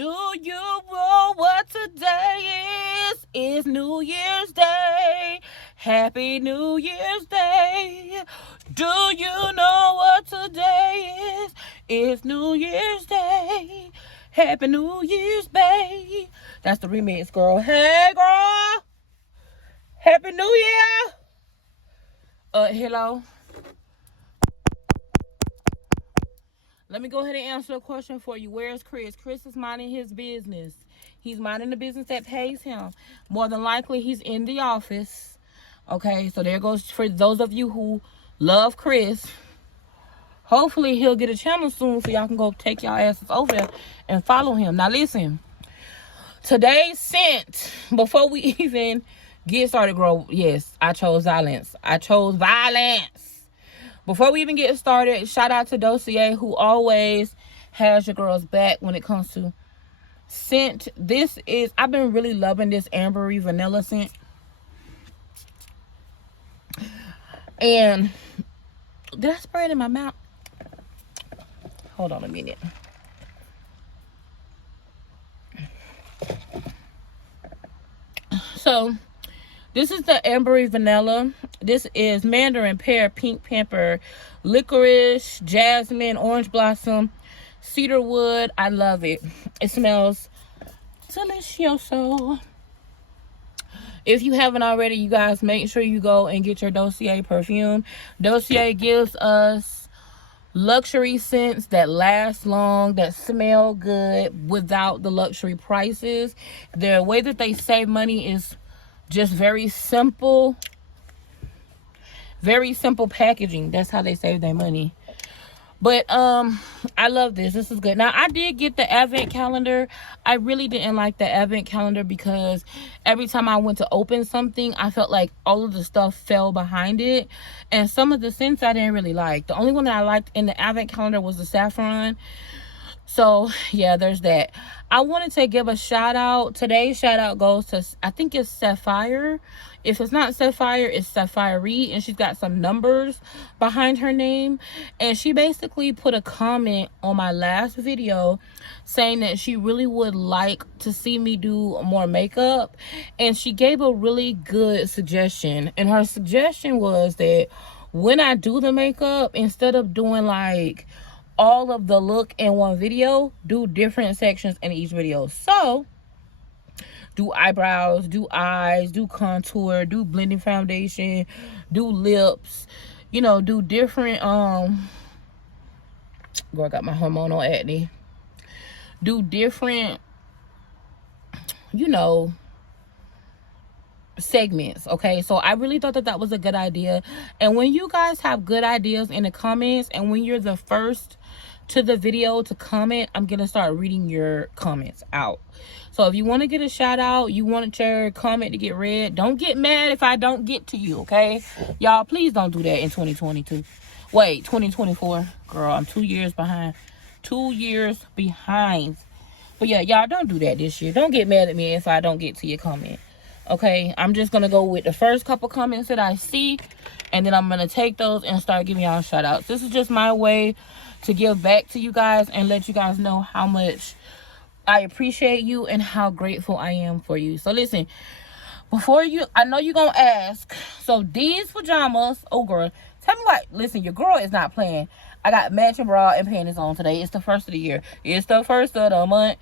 Do you know what today is? It's New Year's Day. Happy New Year's Day. Do you know what today is? It's New Year's Day. Happy New Year's Day. That's the remix, girl. Hey, girl. Happy New Year. Hello. Let me go ahead and answer a question for you. Where's Chris? Chris is minding his business. He's minding the business that pays him. More than likely, he's in the office. Okay, so there goes for those of you who love Chris. Hopefully, he'll get a channel soon so y'all can go take y'all asses over there and follow him. Now, listen. Today's scent, before we even get started, girl, yes, I chose violence. I chose violence. Before we even get started, shout out to Dossier, who always has your girls back when it comes to scent. I've been really loving this ambery vanilla scent. And did I spray it in my mouth? Hold on a minute. So, this is the ambery vanilla. This is mandarin, pear, pink pepper, licorice, jasmine, orange blossom, cedar wood. I love it. It smells delicioso. If you haven't already, you guys, make sure you go and get your Dossier perfume. Dossier gives us luxury scents that last long, that smell good without the luxury prices. The way that they save money is just very simple packaging. That's how they save their money. But I love this. This is good. Now, I did get the advent calendar. I really didn't like the advent calendar because every time I went to open something, I felt like all of the stuff fell behind it. And some of the scents I didn't really like. The only one that I liked in the advent calendar was the saffron. So, yeah, there's that. I wanted to give a shout out. Today's shout out goes to, I think it's Sapphire. If it's not Sapphire, it's Sapphire. And she's got some numbers behind her name. And she basically put a comment on my last video saying that she really would like to see me do more makeup. And she gave a really good suggestion. And her suggestion was that when I do the makeup, instead of doing like all of the look in one video, do different sections in each video. So do eyebrows, do eyes, do contour, do blending foundation, do lips, you know, do different girl, I got my hormonal acne. Do different, you know, segments. Okay, so I really thought that that was a good idea. And when you guys have good ideas in the comments, and when you're the first to the video to comment, I'm gonna start reading your comments out. So if you want to get a shout out, you want your comment to get read, don't get mad if I don't get to you. Okay, y'all, please don't do that in 2022. Wait, 2024, girl, I'm 2 years behind. 2 years behind. But yeah, y'all, don't do that this year. Don't get mad at me if I don't get to your comment. Okay, I'm just gonna go with the first couple comments that I see, and then I'm gonna take those and start giving y'all shout outs. This is just my way to give back to you guys and let you guys know how much I appreciate you and how grateful I am for you. So listen, before you, I know you're gonna ask, so these pajamas, oh girl, tell me what, listen, your girl is not playing. I got matching bra and panties on today. It's the first of the year. It's the first of the month.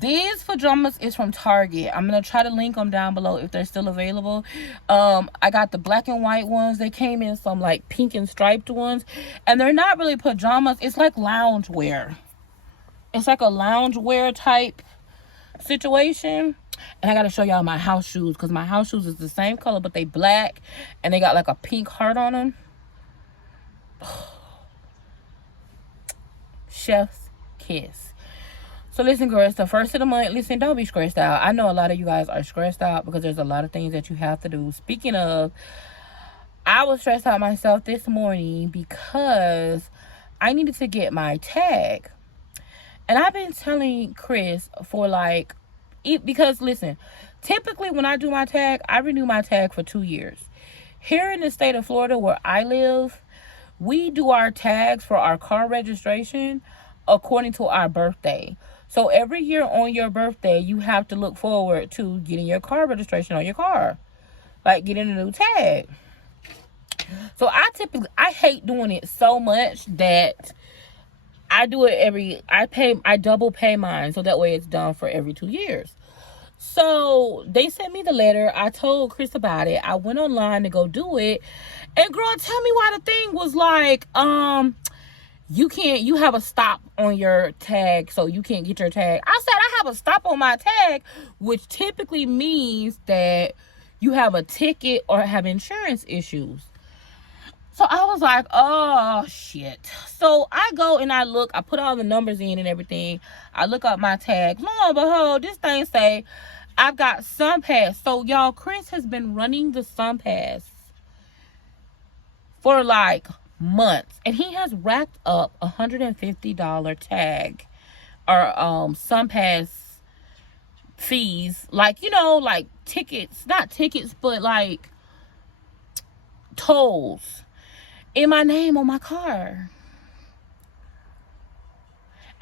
These pajamas is from Target. I'm gonna try to link them down below if they're still available. I got the black and white ones. They came in some like pink and striped ones, and they're not really pajamas. It's like loungewear. It's like a loungewear type situation. And I gotta show y'all my house shoes, because my house shoes is the same color, but they black and they got like a pink heart on them. Chef's kiss. So listen, girl, it's the first of the month. Listen, don't be stressed out. I know a lot of you guys are stressed out because there's a lot of things that you have to do. Speaking of, I was stressed out myself this morning because I needed to get my tag. And I've been telling Chris for like, because listen, typically when I do my tag, I renew my tag for 2 years. Here in the state of Florida where I live, we do our tags for our car registration according to our birthday. So every year on your birthday, you have to look forward to getting your car registration on your car, like getting a new tag. So I hate doing it so much that I do it I double pay mine, so that way it's done for every 2 years. So they sent me the letter. I told Chris about it. I went online to go do it. And girl, tell me why the thing was like, you have a stop on your tag, so you can't get your tag. I said, I have a stop on my tag, which typically means that you have a ticket or have insurance issues. So I was like, oh shit. So I go and I look, I put all the numbers in and everything. I look up my tag. Lo and behold, this thing say I've got sunpass. So y'all, Chris has been running the sunpass for like months, and he has racked up $150 tag or sunpass fees, like, you know, like tickets, not tickets, but like tolls in my name on my car.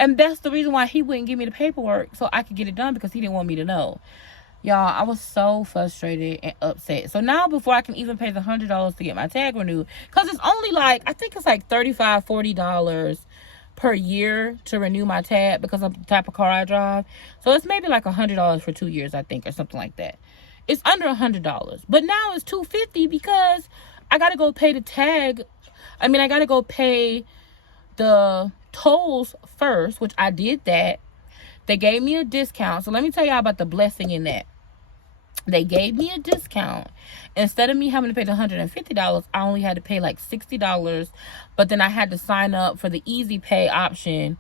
And that's the reason why he wouldn't give me the paperwork so I could get it done, because he didn't want me to know. Y'all, I was so frustrated and upset. So now, before I can even pay the $100 to get my tag renewed, because it's only like, I think it's like $35, $40 per year to renew my tag because of the type of car I drive. So it's maybe like $100 for 2 years, I think, or something like that. It's under $100. But now it's $250 because I got to go pay the tag. I mean, I got to go pay the tolls first, which I did that. They gave me a discount. So let me tell y'all about the blessing in that. They gave me a discount. Instead of me having to pay the $150, I only had to pay like $60. But then I had to sign up for the easy pay option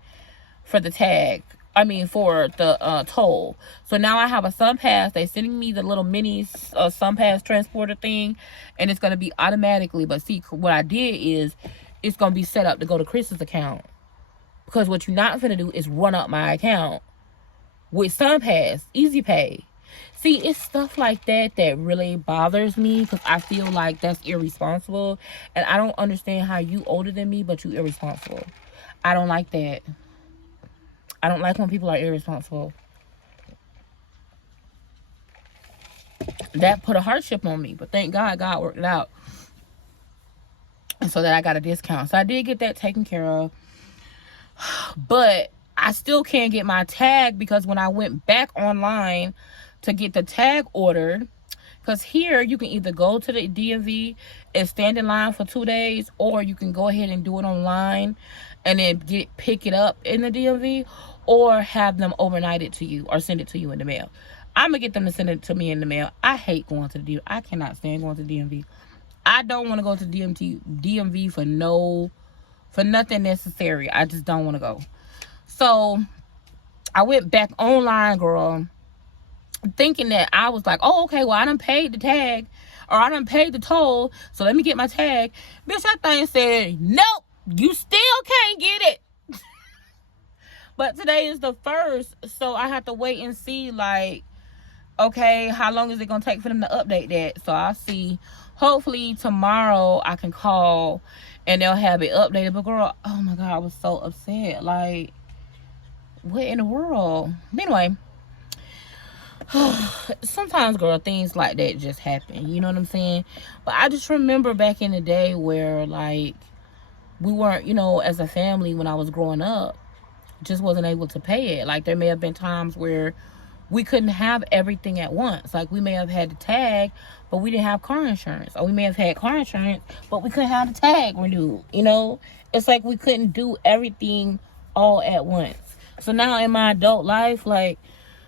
for the tag. I mean, for the toll. So now I have a sunpass. They're sending me the little mini sunpass transporter thing, and it's going to be automatically. But see, what I did is it's going to be set up to go to Chris's account. Because what you're not going to do is run up my account with sunpass, easy pay. See, it's stuff like that that really bothers me, because I feel like that's irresponsible. And I don't understand how you older than me, but you irresponsible. I don't like that. I don't like when people are irresponsible. That put a hardship on me. But thank God, God worked it out. And so that I got a discount. So I did get that taken care of. But I still can't get my tag, because when I went back online to get the tag ordered, because here you can either go to the DMV and stand in line for 2 days, or you can go ahead and do it online and then pick it up in the DMV, or have them overnight it to you or send it to you in the mail. I'm gonna get them to send it to me in the mail. I hate going to the DMV. I cannot stand going to the DMV. I don't want to go to DMV for nothing necessary. I just don't want to go. So I went back online, girl, thinking that I was like, oh, okay, well, I done paid the tag, or I done paid the toll, so let me get my tag. Bitch, that thing said, nope, you still can't get it. But today is the 1st, so I have to wait and see, like, okay, how long is it going to take for them to update that? So I'll see. Hopefully tomorrow I can call and they'll have it updated. But girl, oh my God, I was so upset. Like, what in the world? Anyway, sometimes, girl, things like that just happen. You know what I'm saying? But I just remember back in the day where, like, we weren't, you know, as a family, when I was growing up, just wasn't able to pay it. Like, there may have been times where we couldn't have everything at once. Like, we may have had the tag, but we didn't have car insurance. Or we may have had car insurance, but we couldn't have the tag renewed. You know? It's like we couldn't do everything all at once. So now in my adult life, like,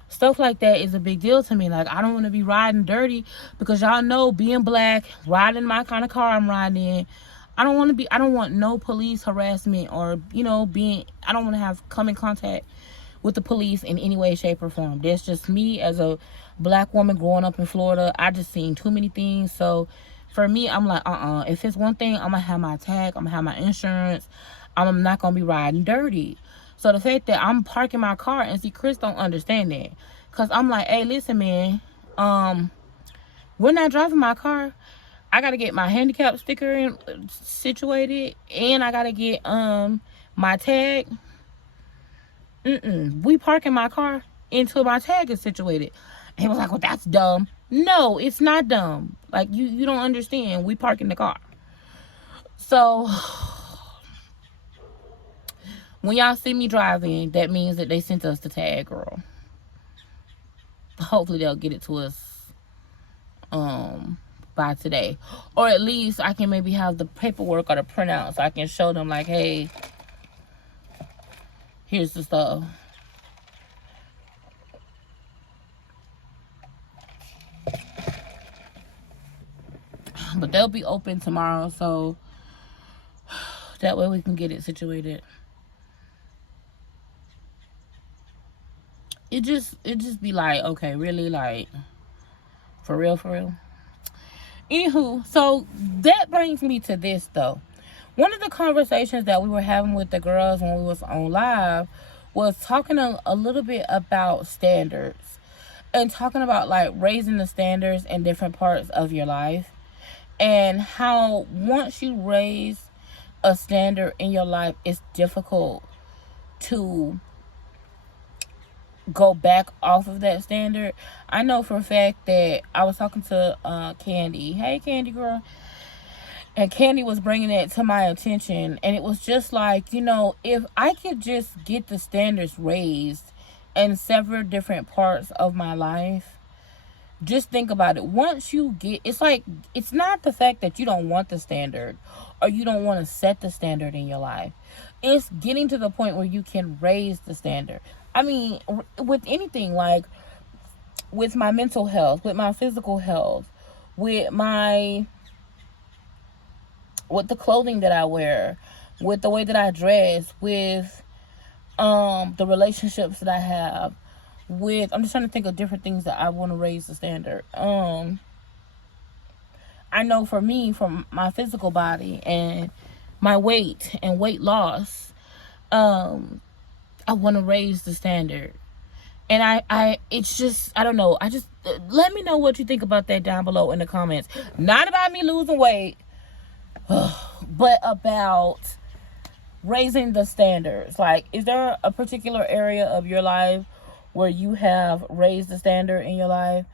stuff like that is a big deal to me. Like, I don't want to be riding dirty, because y'all know, being black, riding my kind of car I'm riding in, I don't want no police harassment, or, you know, I don't want to come in contact with the police in any way, shape, or form. That's just me as a black woman growing up in Florida. I just seen too many things. So for me, I'm like, if it's one thing, I'm gonna have my tag, I'm gonna have my insurance. I'm not gonna be riding dirty. So the fact that I'm parking my car, and see, Chris don't understand that, because I'm like, hey, listen, man, we're not driving my car. I gotta get my handicap sticker situated, and I gotta get my tag. We parking my car until my tag is situated. And he was like, well, that's dumb. No, it's not dumb. Like, you don't understand. We park in the car. So when y'all see me driving, that means that they sent us the tag, girl. Hopefully they'll get it to us by today. Or at least I can maybe have the paperwork or the printout so I can show them like, hey, here's the stuff. But they'll be open tomorrow, so that way we can get it situated. It just be like, okay, really, like, for real. Anywho, so that brings me to this though. One of the conversations that we were having with the girls when we was on live was talking a little bit about standards and talking about like raising the standards in different parts of your life, and how once you raise a standard in your life, it's difficult to go back off of that standard. I know for a fact that I was talking to Candy. Hey, Candy girl. And Candy was bringing it to my attention. And it was just like, you know, if I could just get the standards raised in several different parts of my life, just think about it. Once you get, it's like, it's not the fact that you don't want the standard or you don't want to set the standard in your life. It's getting to the point where you can raise the standard. I mean, with anything, like with my mental health, with my physical health, with the clothing that I wear, with the way that I dress, with the relationships that I have, with, I'm just trying to think of different things that I want to raise the standard. I know for me, from my physical body and my weight and weight loss, I want to raise the standard. And it's just, I don't know. Let me know what you think about that down below in the comments. Not about me losing weight, but about raising the standards. Like, is there a particular area of your life where you have raised the standard in your life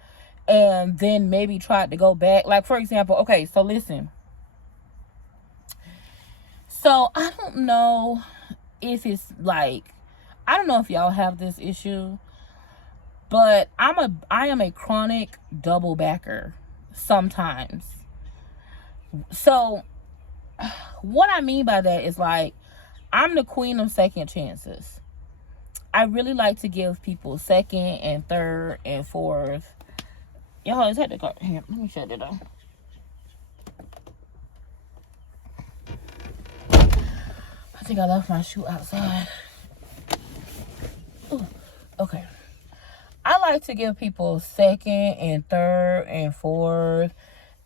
and then maybe tried to go back? Like, for example, okay, so listen. So I don't know if it's like, I don't know if y'all have this issue, but I am a chronic double backer sometimes. So what I mean by that is, like, I'm the queen of second chances. I really like to give people second and third and fourth. Y'all, is that the car? Here, let me shut it off. I think I left my shoe outside. Ooh, okay. I like to give people second and third and fourth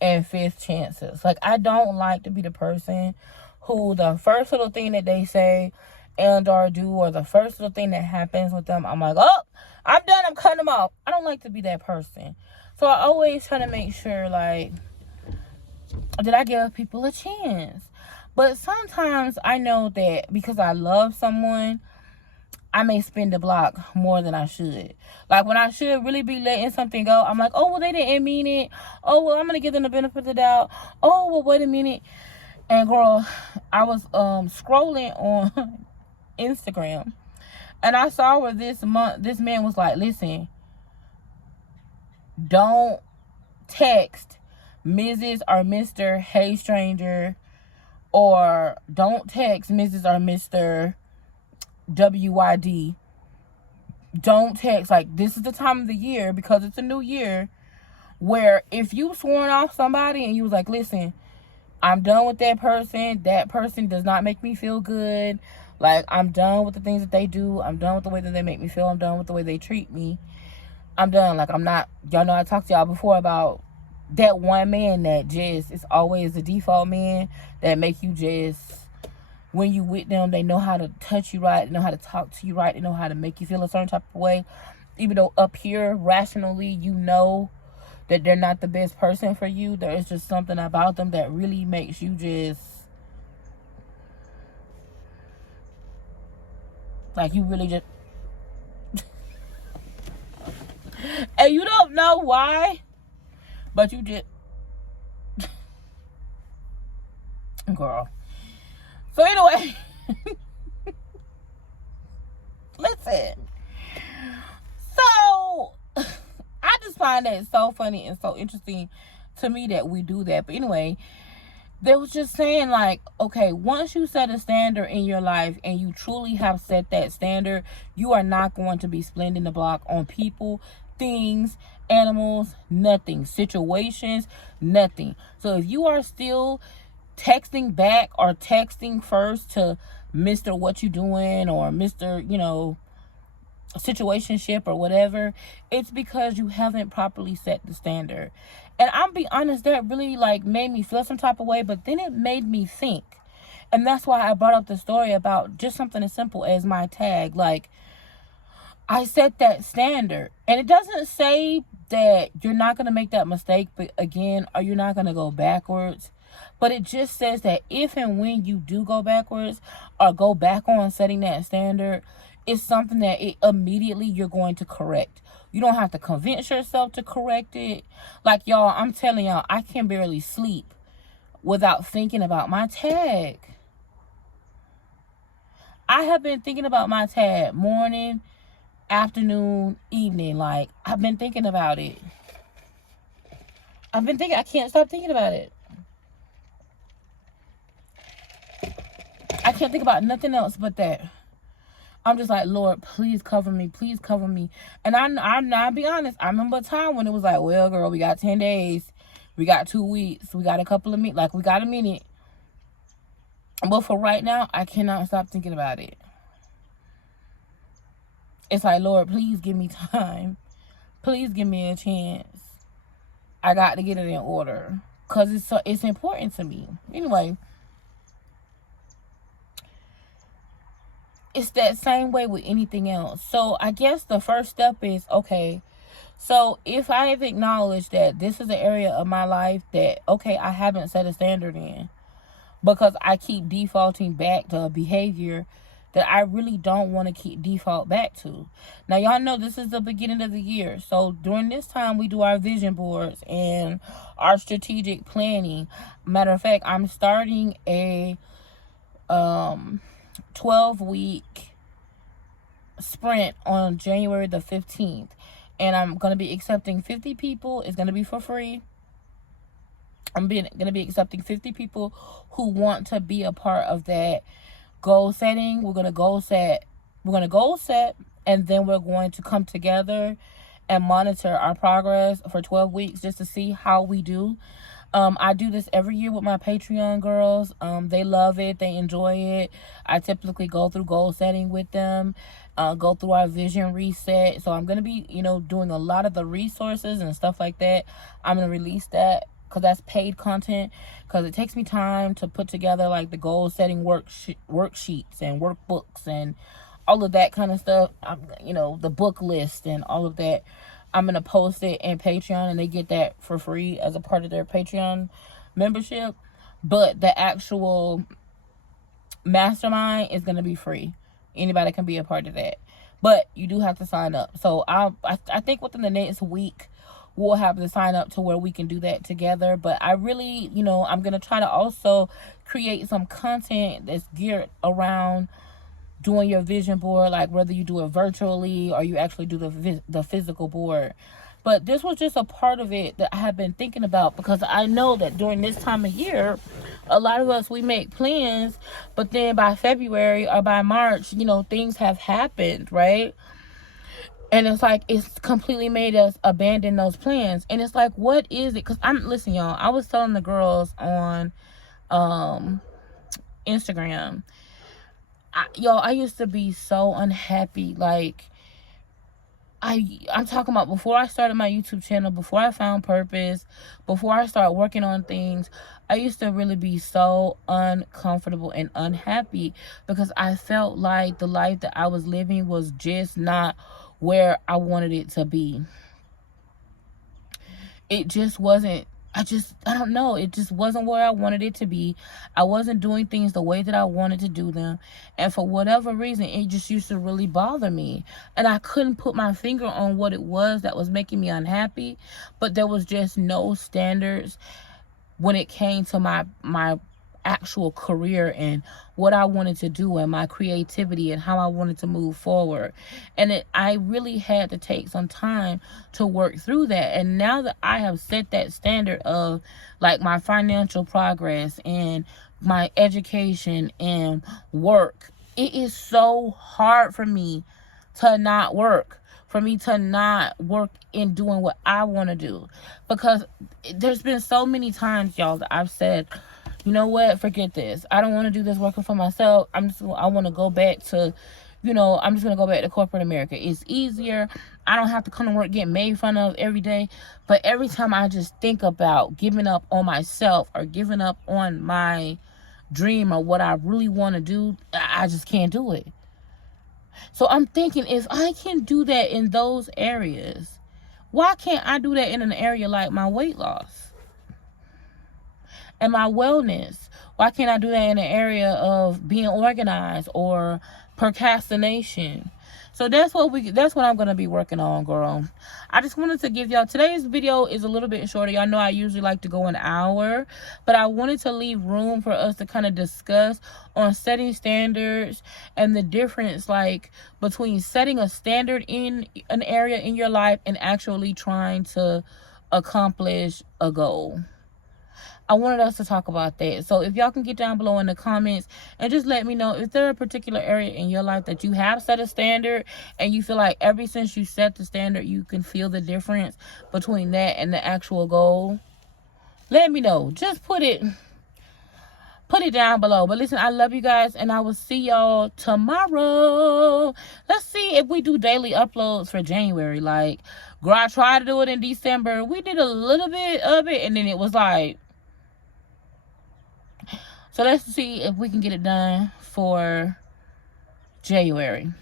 and fifth chances. Like, I don't like to be the person who the first little thing that they say and or do, or the first little thing that happens with them, I'm like, oh, I'm done, I'm cutting them off. I don't like to be that person. So I always try to make sure, like, that I give people a chance. But sometimes I know that because I love someone, I may spin the block more than I should. Like, when I should really be letting something go, I'm like, oh, well, they didn't mean it. Oh, well, I'm going to give them the benefit of the doubt. Oh, well, wait a minute. And girl, I was scrolling on Instagram, and I saw where this man was like, listen, don't text Mrs. or Mr. Hey Stranger, or don't text Mrs. or Mr. WYD. Don't text. Like, this is the time of the year, because it's a new year, where if you sworn off somebody and you was like, listen, I'm done with that person does not make me feel good, like, I'm done with the things that they do, I'm done with the way that they make me feel, I'm done with the way they treat me, I'm done. Like, I'm not, y'all know I talked to y'all before about that one man that just is always the default man that make you just, when you with them, they know how to touch you right, they know how to talk to you right, they know how to make you feel a certain type of way, even though up here rationally you know that they're not the best person for you. There is just something about them that really makes you just, like, you really just, And you don't know why, but you just, girl. So anyway, listen. So I just find that so funny and so interesting to me that we do that. But anyway, they was just saying, like, okay, once you set a standard in your life and you truly have set that standard, you are not going to be splitting the block on people, things, animals, nothing, situations, nothing. So if you are still texting back or texting first to Mr. What You Doing or Mr. Situationship or whatever, it's because you haven't properly set the standard. And I'm be honest, that really like made me feel some type of way, but then it made me think. And that's why I brought up the story about just something as simple as my tag. Like, I set that standard, and it doesn't say that you're not going to make that mistake but again, or you're not going to go backwards. But it just says that if and when you do go backwards or go back on setting that standard, it's something that immediately you're going to correct. You don't have to convince yourself to correct it. Like, y'all, I'm telling y'all, I can barely sleep without thinking about my tag. I have been thinking about my tag morning, afternoon, evening. Like, I've been thinking about it. I can't stop thinking about it. I can't think about nothing else but that. I'm just like, Lord, please cover me. Please cover me. And I'll be honest. I remember a time when it was like, well, girl, we got 10 days. We got 2 weeks. We got a couple of minutes. Like, we got a minute. But for right now, I cannot stop thinking about it. It's like, Lord, please give me time. Please give me a chance. I got to get it in order. Because it's important to me. Anyway. It's that same way with anything else. So I guess the first step is, okay, so if I have acknowledged that this is an area of my life that, okay, I haven't set a standard in because I keep defaulting back to a behavior that I really don't want to keep default back to. Now, y'all know this is the beginning of the year. So during this time, we do our vision boards and our strategic planning. Matter of fact, I'm starting a 12-week sprint on January the 15th, and I'm going to be accepting 50 people. It's going to be for free. I'm going to be accepting 50 people who want to be a part of that goal setting. We're going to goal set, and then we're going to come together and monitor our progress for 12 weeks just to see how we do. I do this every year with my Patreon girls. They love it. They enjoy it. I typically go through goal setting with them, go through our vision reset. So I'm going to be, doing a lot of the resources and stuff like that. I'm going to release that because that's paid content, because it takes me time to put together like the goal setting worksheets and workbooks and all of that kind of stuff. The book list and all of that. I'm going to post it in Patreon, and they get that for free as a part of their Patreon membership. But the actual mastermind is going to be free. Anybody can be a part of that. But you do have to sign up. So I think within the next week, we'll have to sign up to where we can do that together. But I really, I'm going to try to also create some content that's geared around doing your vision board, like whether you do it virtually or you actually do the physical board. But this was just a part of it that I have been thinking about, because I know that during this time of year, a lot of us, we make plans, but then by February or by March, things have happened, right? And it's like, it's completely made us abandon those plans. And it's like, what is it? Because listen, y'all, I was telling the girls on Instagram, I used to be so unhappy. Like, I'm talking about before I started my YouTube channel, before I found purpose, before I started working on things, I used to really be so uncomfortable and unhappy because I felt like the life that I was living was just not where I wanted it to be. It just wasn't I don't know. It just wasn't where I wanted it to be. I wasn't doing things the way that I wanted to do them. And for whatever reason, it just used to really bother me. And I couldn't put my finger on what it was that was making me unhappy. But there was just no standards when it came to my actual career and what I wanted to do and my creativity and how I wanted to move forward. And I really had to take some time to work through that. And now that I have set that standard of like my financial progress and my education and work, it is so hard for me to not work. For me to not work in doing what I want to do. Because there's been so many times, y'all, that I've said, you know what, forget this. I don't want to do this working for myself. I want to go back to, I'm just going to go back to corporate America. It's easier. I don't have to come to work getting made fun of every day. But every time I just think about giving up on myself or giving up on my dream or what I really want to do, I just can't do it. So I'm thinking, if I can do that in those areas, why can't I do that in an area like my weight loss and my wellness? Why can't I do that in an area of being organized or procrastination? So that's what I'm going to be working on, girl. I just wanted to give y'all, today's video is a little bit shorter. Y'all know I usually like to go an hour, but I wanted to leave room for us to kind of discuss on setting standards and the difference like between setting a standard in an area in your life and actually trying to accomplish a goal. I wanted us to talk about that. So if y'all can get down below in the comments and just let me know, is there a particular area in your life that you have set a standard and you feel like ever since you set the standard, you can feel the difference between that and the actual goal? Let me know. Just put it down below. But listen, I love you guys, and I will see y'all tomorrow. Let's see if we do daily uploads for January. Like, girl, I tried to do it in December. We did a little bit of it, and then it was like, so let's see if we can get it done for January.